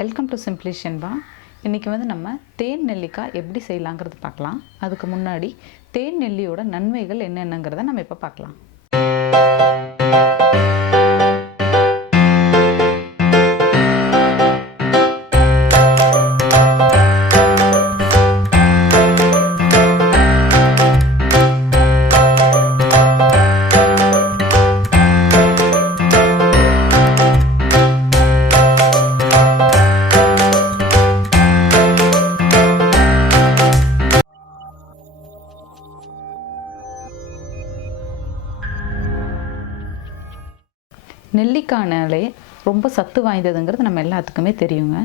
Welcome to simply Shenba. இன்றைக்கி நம்ம தேன் நெல்லிக்காய் எப்படி செய்யலாங்கிறது பார்க்கலாம். அதுக்கு முன்னாடி தேன் நெல்லியோட நன்மைகள் என்னென்னங்கிறத நம்ம இப்போ பார்க்கலாம். நெல்லிக்காய்னாலே ரொம்ப சத்து வாய்ந்ததுங்கிறது நம்ம எல்லாத்துக்குமே தெரியுங்க.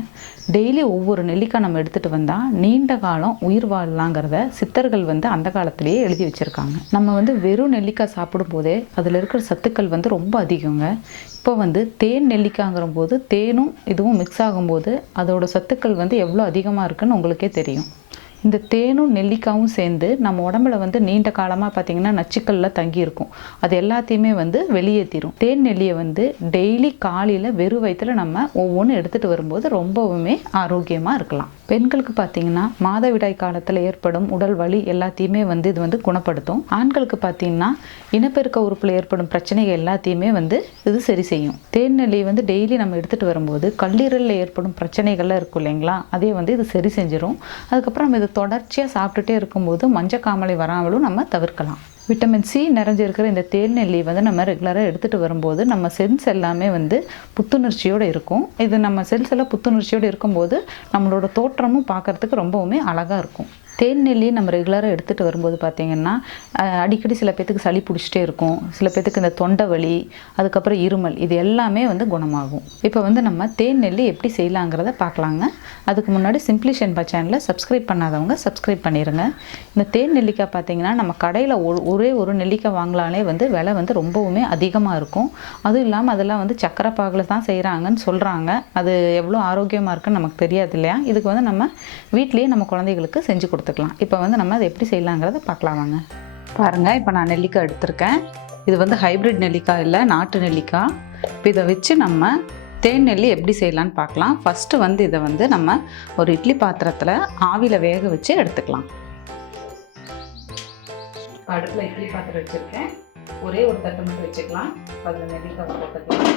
டெய்லி ஒவ்வொரு நெல்லிக்காய் நம்ம எடுத்துகிட்டு வந்தால் நீண்ட காலம் உயிர் வாழலாங்கிறத சித்தர்கள் அந்த காலத்திலேயே எழுதி வச்சுருக்காங்க. நம்ம வெறும் நெல்லிக்காய் சாப்பிடும் போதே அதில் இருக்கிற சத்துக்கள் ரொம்ப அதிகங்க. இப்போ தேன் நெல்லிக்காய்ங்கிற போது தேனும் இதுவும் மிக்ஸ் ஆகும்போது அதோட சத்துக்கள் எவ்வளோ அதிகமாக இருக்குன்னு உங்களுக்கே தெரியும். இந்த தேனும் நெல்லிக்காயும் சேர்ந்து நம்ம உடம்புல நீண்ட காலமாக பார்த்திங்கன்னா நச்சுக்கள்லாம் தங்கியிருக்கும். அது எல்லாத்தையுமே வெளியேற்றிடும். தேன் நெல்லியை டெய்லி காலையில் வெறும் வயிற்றில் நம்ம ஒவ்வொன்றும் எடுத்துகிட்டு வரும்போது ரொம்பவுமே ஆரோக்கியமாக இருக்கலாம். பெண்களுக்கு பார்த்திங்கன்னா மாதவிடாய் காலத்தில் ஏற்படும் உடல் வலி எல்லாத்தையுமே இது குணப்படுத்தும். ஆண்களுக்கு பார்த்திங்கன்னா இனப்பெருக்க உறுப்பில் ஏற்படும் பிரச்சனைகள் எல்லாத்தையுமே இது சரி செய்யும். தேன் நெல்லியை டெய்லி நம்ம எடுத்துகிட்டு வரும்போது கல்லீரலில் ஏற்படும் பிரச்சனைகள்லாம் இருக்கும் இல்லைங்களா, அதே இது சரி செஞ்சிடும். அதுக்கப்புறம் நம்ம தொடர்ச்சியாக சாப்பிட்டுட்டே இருக்கும்போது மஞ்சக்காமலை வராமலும் நம்ம தவிர்க்கலாம். விட்டமின் சி நிறைஞ்சிருக்கிற இந்த தேன் நெல்லி நம்ம ரெகுலராக எடுத்துகிட்டு வரும்போது நம்ம செல்ஸ் எல்லாமே புத்துணர்ச்சியோடு இருக்கும். இது நம்ம செல்ஸ் எல்லாம் புத்துணர்ச்சியோடு இருக்கும்போது நம்மளோட தோற்றமும் பார்க்குறதுக்கு ரொம்பவுமே அழகாக இருக்கும். தேன் நெல்லி நம்ம ரெகுலராக எடுத்துகிட்டு வரும்போது பார்த்திங்கன்னா அடிக்கடி சில பேத்துக்கு சளி பிடிச்சிட்டே இருக்கும். சில பேத்துக்கு இந்த தொண்டை வலி, அதுக்கப்புறம் இருமல், இது எல்லாமே குணமாகும். இப்போ நம்ம தேன் நெல்லி எப்படி செய்யலாங்கிறத பார்க்கலாங்க. அதுக்கு முன்னாடி சிம்பிளி ஷென்பா சேனலை சப்ஸ்கிரைப் பண்ணாதவங்க சப்ஸ்கிரைப் பண்ணிடுங்க. இந்த தேன் நெல்லிக்காய் பார்த்திங்கன்னா நம்ம கடையில் ஒரே ஒரு நெல்லிக்காய் வாங்கலானே விலை ரொம்பவுமே அதிகமாக இருக்கும். அதுவும் இல்லாமல் அதெல்லாம் சக்கரை பாகில் தான் செய்கிறாங்கன்னு சொல்கிறாங்க. அது எவ்வளோ ஆரோக்கியமாக இருக்குன்னு நமக்கு தெரியாது இல்லையா. இதுக்கு நம்ம வீட்லேயே நம்ம குழந்தைகளுக்கு செஞ்சு கொடுத்துக்கலாம். இப்போ நம்ம அதை எப்படி செய்யலாங்கிறத பார்க்கலாம் வாங்க. பாருங்கள், இப்போ நான் நெல்லிக்காய் எடுத்திருக்கேன். இது ஹைப்ரிட் நெல்லிக்காய் இல்லை, நாட்டு நெல்லிக்காய். இப்போ இதை வச்சு நம்ம தேன் நெல்லி எப்படி செய்யலான்னு பார்க்கலாம். ஃபஸ்ட்டு இதை நம்ம ஒரு இட்லி பாத்திரத்தில் ஆவியில் வேக வச்சு எடுத்துக்கலாம். அடுப்பில் இட்லி பாத்திரம் வச்சுருக்கேன். ஒரே ஒரு தட்டு மட்டும் வச்சுக்கலாம். அதில் நெல்லிக்காய் போட்டுக்கலாம்.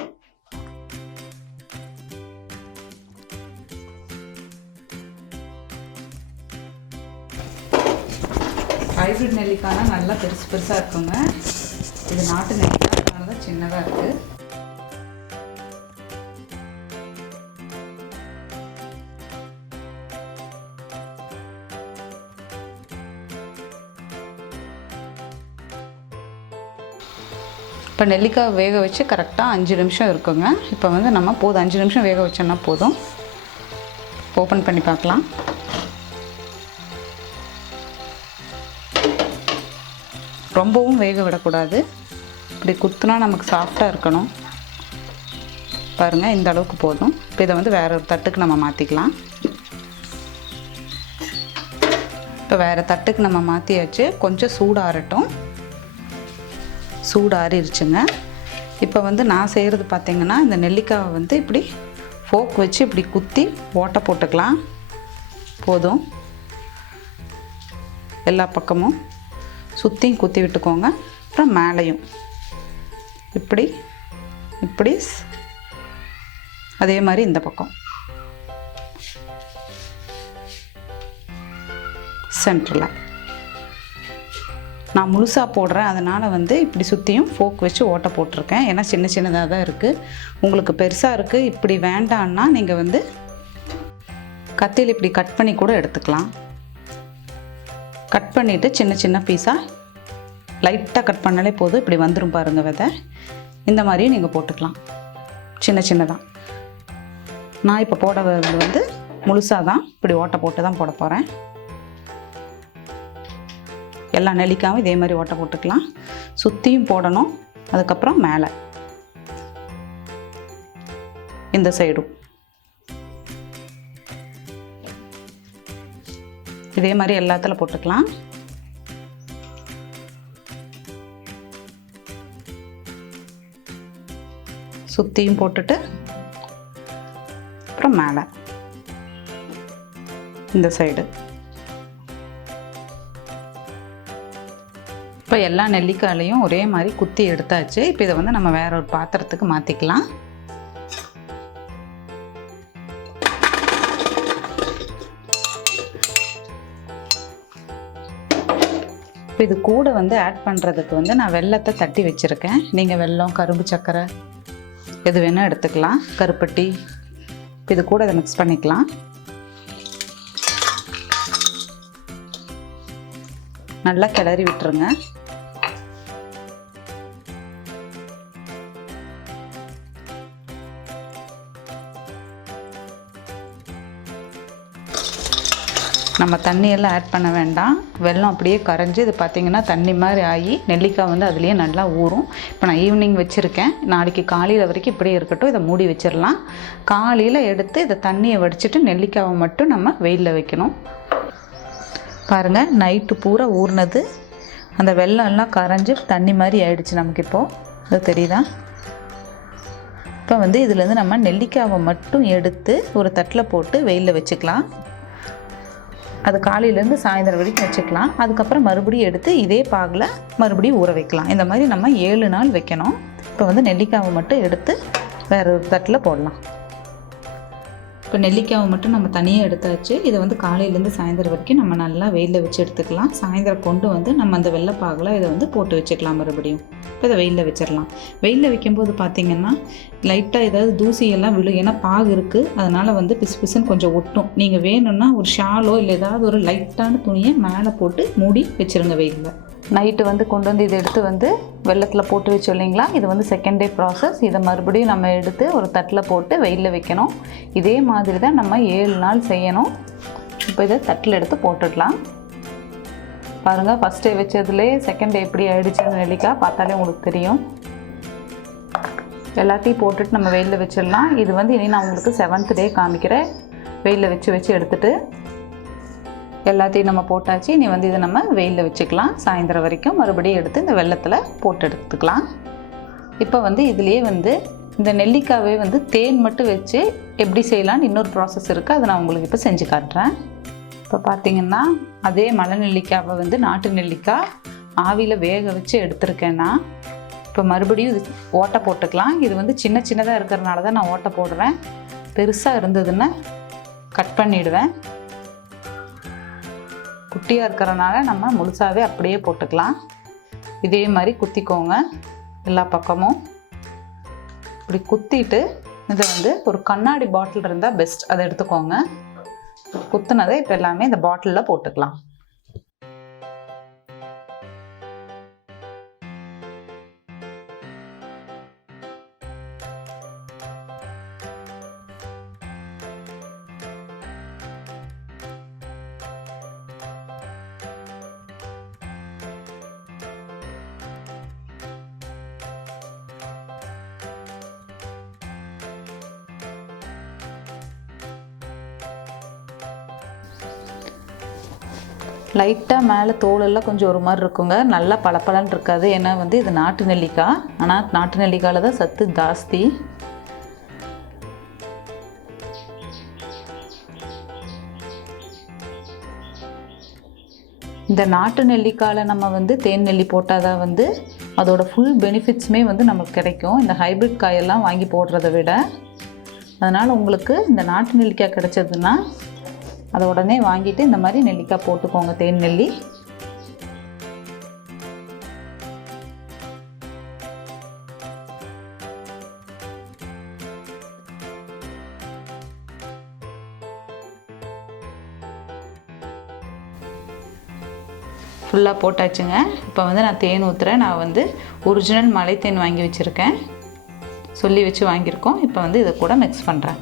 ஹைப்ரிட் நெல்லிக்காய்னா நல்லா பெருசு பெருசாக இருக்குங்க. இது நாட்டு நெல்லிக்காய், அதனால தான் சின்னதாக இருக்குது. இப்போ நெல்லிக்காய் வேக வச்சு கரெக்டாக 5 நிமிஷம் இருக்குங்க. இப்போ நம்ம போதும் 5 நிமிஷம் வேக வச்சோன்னா போதும். ஓப்பன் பண்ணி பார்க்கலாம். ரொம்பவும் வேக விடக்கூடாது. இப்படி குத்துனா நமக்கு சாஃப்டாக இருக்கணும். பாருங்கள், இந்த அளவுக்கு போதும். இப்போ இதை வேறு ஒரு தட்டுக்கு நம்ம மாற்றிக்கலாம். இப்போ வேறு தட்டுக்கு நம்ம மாற்றியாச்சு. கொஞ்சம் சூடாறட்டும். சூடாறிடுச்சுங்க. இப்போ நான் செய்கிறது பார்த்திங்கன்னா இந்த நெல்லிக்காவை இப்படி ஃபோக் வச்சு இப்படி குத்தி ஓட்டை போட்டுக்கலாம். போதும். எல்லா பக்கமும் சுற்றியும் குத்தி விட்டுக்கோங்க. அப்புறம் மேலேயும் இப்படி இப்படி அதே மாதிரி இந்த பக்கம் சென்டரில் நான் முழுசாக போடுறேன். அதனால் இப்படி சுற்றியும் ஃபோக் வச்சு ஓட்டை போட்டிருக்கேன். ஏன்னா சின்ன சின்னதாக தான் இருக்குது. உங்களுக்கு பெருசாக இருக்குது இப்படி வேண்டான்னா நீங்கள் கத்தியில் இப்படி கட் பண்ணி கூட எடுத்துக்கலாம். கட் பண்ணிவிட்டு சின்ன சின்ன பீஸாக லைட்டாக கட் பண்ணாலே போதும். இப்படி வந்துடும் பாருங்கள் விதை. இந்த மாதிரியும் நீங்கள் போட்டுக்கலாம் சின்ன சின்னதாக. நான் இப்போ போடுறது முழுசாக தான் இப்படி ஓட்டை போட்டு தான் போட போகிறேன். எல்லா நெல்லிக்காயும் இதே மாதிரி ஓட்டை போட்டுக்கலாம். சுற்றியும் போடணும். அதுக்கப்புறம் மேலே இந்த சைடும் இதே மாதிரி எல்லாத்துல போட்டுக்கலாம். சுற்றியும் போட்டுட்டு அப்புறம் மேலே இந்த சைடு. இப்போ எல்லா நெல்லிக்காயிலையும் ஒரே மாதிரி குத்தி எடுத்தாச்சு. இப்போ இதை வந்து நம்ம வேற ஒரு பாத்திரத்துக்கு மாற்றிக்கலாம். இப்போ இது கூட வந்து ஆட் பண்ணுறதுக்கு வந்து நான் வெல்லத்தை தட்டி வச்சுருக்கேன். நீங்கள் வெல்லம், கரும்பு சர்க்கரை எது வேணால் எடுத்துக்கலாம், கருப்பட்டி. இப்போ இது கூட அதை மிக்ஸ் பண்ணிக்கலாம். நல்லா கிளறி விட்டுருங்க. நம்ம தண்ணியெல்லாம் ஆட் பண்ண வேண்டாம். வெல்லம் அப்படியே கரைஞ்சி இது பார்த்திங்கன்னா தண்ணி மாதிரி ஆகி நெல்லிக்காய் வந்து அதுலேயே நல்லா ஊறும். இப்போ நான் ஈவினிங் வச்சுருக்கேன். நாளைக்கு காலையில் வரைக்கும் இப்படியே இருக்கட்டும். இதை மூடி வச்சிடலாம். காலையில் எடுத்து இதை தண்ணியை வடிச்சிட்டு நெல்லிக்காவை மட்டும் நம்ம வெயிலில் வைக்கணும். பாருங்கள், நைட்டு பூரா ஊறினது அந்த வெல்லம் எல்லாம் கரைஞ்சி தண்ணி மாதிரி ஆயிடுச்சு நமக்கு. இப்போது இது தெரியுதா? இப்போ வந்து இதுலேருந்து நம்ம நெல்லிக்காவை மட்டும் எடுத்து ஒரு தட்டில் போட்டு வெயிலில் வச்சுக்கலாம். அது காலையிலேருந்து சாயந்தரம் வரைக்கும் வச்சுக்கலாம். அதுக்கப்புறம் மறுபடியும் எடுத்து இதே பாகில் மறுபடியும் ஊற வைக்கலாம். இந்த மாதிரி நம்ம 7 நாள் வைக்கணும். இப்போ வந்து நெல்லிக்காவை மட்டும் எடுத்து வேறு ஒரு தட்டில் போடலாம். இப்போ நெல்லிக்காவை மட்டும் நம்ம தனியாக எடுத்தாச்சு. இதை வந்து காலையிலேருந்து சாயந்தரம் வரைக்கும் நம்ம நல்லா வெயிலில் வச்சு எடுத்துக்கலாம். சாயந்தரம் கொண்டு வந்து நம்ம அந்த வெள்ளைப்பாகில் இதை வந்து போட்டு வச்சுக்கலாம் மறுபடியும். இப்போ இதை வெயிலில் வச்சிடலாம். வெயிலில் வைக்கும்போது பார்த்திங்கன்னா லைட்டாக ஏதாவது தூசியெல்லாம் விழும். ஏன்னா பாகு இருக்குது, அதனால் வந்து பிசு பிசுன்னு கொஞ்சம் ஒட்டும். நீங்கள் வேணும்னா ஒரு ஷாலோ இல்லை ஏதாவது ஒரு லைட்டான துணியை மேலே போட்டு மூடி வச்சுருங்க வெயிலில். நைட்டு வந்து கொண்டு வந்து இதை எடுத்து வந்து வெள்ளத்தில் போட்டு வச்சோம் இல்லைங்களா? இது வந்து செகண்ட் டே ப்ராசஸ். இதை மறுபடியும் நம்ம எடுத்து ஒரு தட்டில் போட்டு வெயிலில் வைக்கணும். இதே மாதிரி தான் நம்ம 7 நாள் செய்யணும். இப்போ இதை தட்டில் எடுத்து போட்டுடலாம். பாருங்கள், ஃபஸ்ட் டே வச்சதுலேயே செகண்ட் டே எப்படி ஆகிடுச்சுன்னு நெல்லிக்காய் பார்த்தாலே உங்களுக்கு தெரியும். எல்லாத்தையும் போட்டுட்டு நம்ம வெயிலில் வச்சிடலாம். இது வந்து இனி நான் உங்களுக்கு 7th டே காமிக்கிறேன். வெயிலில் வச்சு எடுத்துகிட்டு எல்லாத்தையும் நம்ம போட்டாச்சு. இனி வந்து இதை நம்ம வெயிலில் வச்சுக்கலாம். சாயந்தரம் வரைக்கும் மறுபடியும் எடுத்து இந்த வெள்ளத்தில் போட்டு எடுத்துக்கலாம். இப்போ வந்து இதுலேயே வந்து இந்த நெல்லிக்காவே வந்து தேன் மட்டும் வச்சு எப்படி செய்யலான்னு இன்னொரு ப்ராசஸ் இருக்குது. அதை நான் உங்களுக்கு இப்போ செஞ்சு காட்டுறேன். இப்போ பார்த்திங்கன்னா அதே மலை நெல்லிக்காவை வந்து நாட்டு நெல்லிக்காய் ஆவியில் வேக வச்சு எடுத்துருக்கேன்னா இப்போ மறுபடியும் இது ஓட்டை போட்டுக்கலாம். இது வந்து சின்ன சின்னதாக இருக்கிறதுனால தான் நான் ஓட்டை போடுறேன். பெருசாக இருந்ததுன்னா கட் பண்ணிவிடுவேன். குட்டியாக இருக்கிறனால நம்ம முழுசாகவே அப்படியே போட்டுக்கலாம். இதே மாதிரி குத்திக்கோங்க எல்லா பக்கமும். இப்படி குத்திட்டு இதை வந்து ஒரு கண்ணாடி பாட்டில் இருந்தால் பெஸ்ட், அதை எடுத்துக்கோங்க. குத்துனதை இப்போ எல்லாமே இந்த பாட்டிலில் போட்டுக்கலாம். லைட்டாக மேலே தோலெல்லாம் கொஞ்சம் ஒரு மாதிரி இருக்குங்க. நல்லா பளபளன்னு இருக்காது. ஏன்னா வந்து இது நாட்டு நெல்லிக்காய். ஆனால் நாட்டு நெல்லிக்காயில் தான் சத்து ஜாஸ்தி. இந்த நாட்டு நெல்லிக்காயில் நம்ம வந்து தேன் நெல்லி போட்டால் தான் வந்து அதோட ஃபுல் பெனிஃபிட்ஸுமே வந்து நமக்கு கிடைக்கும், இந்த ஹைப்ரிட் காயெல்லாம் வாங்கி போடுறத விட. அதனால் உங்களுக்கு இந்த நாட்டு நெல்லிக்காய் கிடச்சதுன்னா அதை உடனே வாங்கிட்டு இந்த மாதிரி நெல்லிக்காய் போட்டுக்கோங்க, தேன் நெல்லி. ஃபுல்லாக போட்டாச்சுங்க. இப்போ வந்து நான் தேன் ஊற்றுறேன். நான் வந்து ஒரிஜினல் மலை தேன் வாங்கி வச்சுருக்கேன், சொல்லி வச்சு வாங்கியிருக்கோம். இப்போ வந்து இதை கூட மிக்ஸ் பண்ணுறேன்.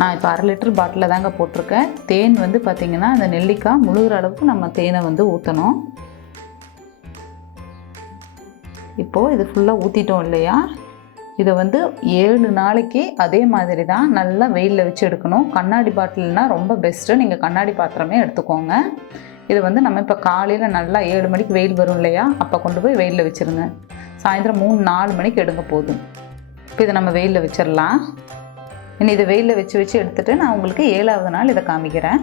நான் இப்போ 1/2 லிட்டர் பாட்டிலில் தாங்க போட்டிருக்கேன். தேன் வந்து பார்த்திங்கன்னா அந்த நெல்லிக்காய் முழுகிற அளவுக்கு நம்ம தேனை வந்து ஊற்றணும். இப்போது இது ஃபுல்லாக ஊற்றிட்டோம் இல்லையா? இதை வந்து 7 நாளைக்கு அதே மாதிரி தான் நல்லா வெயிலில் வச்சு எடுக்கணும். கண்ணாடி பாட்டில்னால் ரொம்ப பெஸ்ட்டு. நீங்கள் கண்ணாடி பாத்திரமே எடுத்துக்கோங்க. இது வந்து நம்ம இப்போ காலையில் நல்லா 7 மணிக்கு வெயில் வரும் இல்லையா, அப்போ கொண்டு போய் வெயிலில் வச்சுருங்க. சாயந்தரம் 3-4 மணிக்கு எடுங்க போதும். இப்போ இதை நம்ம வெயிலில் வச்சிடலாம். இனி இதை வெயிலில் வச்சு எடுத்துகிட்டு நான் உங்களுக்கு 7ஆவது நாள் இதை காமிக்கிறேன்.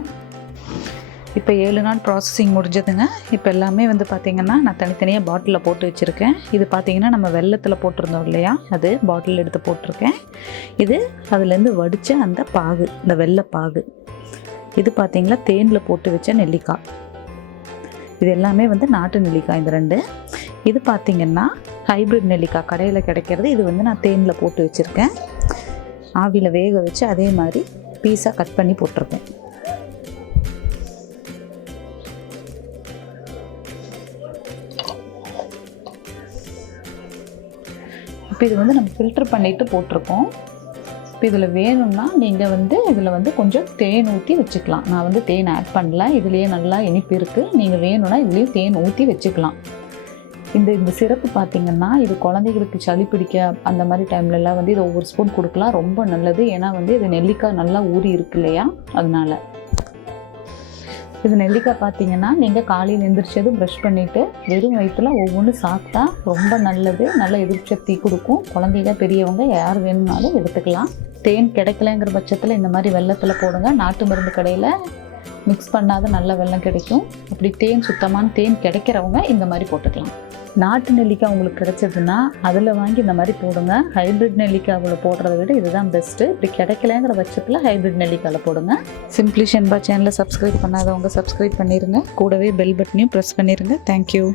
இப்போ 7 நாள் ப்ராசஸிங் முடிஞ்சதுங்க. இப்போ எல்லாமே வந்து பார்த்திங்கன்னா நான் தனித்தனியாக பாட்டிலில் போட்டு வச்சுருக்கேன். இது பார்த்திங்கன்னா நம்ம வெல்லத்தில் போட்டிருந்தோம் இல்லையா, அது பாட்டில் எடுத்து போட்டிருக்கேன். இது அதுலேருந்து வடித்த அந்த பாகு, இந்த வெள்ளை பாகு. இது பார்த்திங்கன்னா தேனில் போட்டு வச்ச நெல்லிக்காய். இது எல்லாமே வந்து நாட்டு நெல்லிக்காய் இந்த 2. இது பார்த்திங்கன்னா ஹைப்ரிட் நெல்லிக்காய் கடையில் கிடைக்கிறது. இது வந்து நான் தேனில் போட்டு வச்சுருக்கேன். ஆவியில் வேக வச்சு அதே மாதிரி பீஸாக கட் பண்ணி போட்டிருக்கேன். இப்போ இது வந்து நம்ம ஃபில்டர் பண்ணிவிட்டு போட்டிருக்கோம். இப்போ இதில் வேணும்னா நீங்கள் வந்து இதில் வந்து கொஞ்சம் தேன் ஊற்றி வச்சுக்கலாம். நான் வந்து தேன் ஆட் பண்ணல, இதுலேயே நல்லா இனிப்பு இருக்குது. நீங்கள் வேணும்னா இதுலேயும் தேன் ஊற்றி வச்சுக்கலாம். இந்த சிரப்பு பார்த்திங்கன்னா இது குழந்தைகளுக்கு சளி பிடிக்க அந்த மாதிரி டைம்லலாம் வந்து இதை ஒவ்வொரு ஸ்பூன் கொடுக்கலாம். ரொம்ப நல்லது. ஏன்னா வந்து இது நெல்லிக்காய் நல்லா ஊறி இருக்கு இல்லையா, அதனால். இது நெல்லிக்காய் பார்த்திங்கன்னா நீங்கள் காலையில் எழுந்திரிச்சதும் ப்ரஷ் பண்ணிவிட்டு வெறும் வயிற்றில் ஒவ்வொன்று சாப்பிட்டா ரொம்ப நல்லது. நல்ல எதிர்ப்பு சக்தி கொடுக்கும். குழந்தைங்க பெரியவங்க யார் வேணும்னாலும் எடுத்துக்கலாம். தேன் கிடைக்கலங்கிற பட்சத்தில் இந்த மாதிரி வெல்லத்தில் போடுங்க. நாட்டு மருந்து கடையில் மிக்ஸ் பண்ணாத நல்ல வெல்லம் கிடைக்கும். அப்படி தேன் சுத்தமான தேன் கிடைக்கிறவங்க இந்த மாதிரி போட்டுக்கலாம். நாட்டு நெல்லிக்காய் உங்களுக்கு கிடைச்சதுன்னா அதில் வாங்கி இந்த மாதிரி போடுங்க. ஹைப்ரிட் நெல்லிக்காவில் போடுறத விட இதுதான் பெஸ்ட்டு. இப்படி கிடைக்கலங்கிற பட்சத்தில் ஹைப்ரிட் நெல்லிக்காயில் போடுங்க. சிம்பிளி ஷென்பா சேனலை சப்ஸ்கிரைப் பண்ணாதவங்க சப்ஸ்கிரைப் பண்ணிடுங்க. கூடவே பெல் பட்டனையும் ப்ரெஸ் பண்ணிடுங்க. தேங்க்யூ.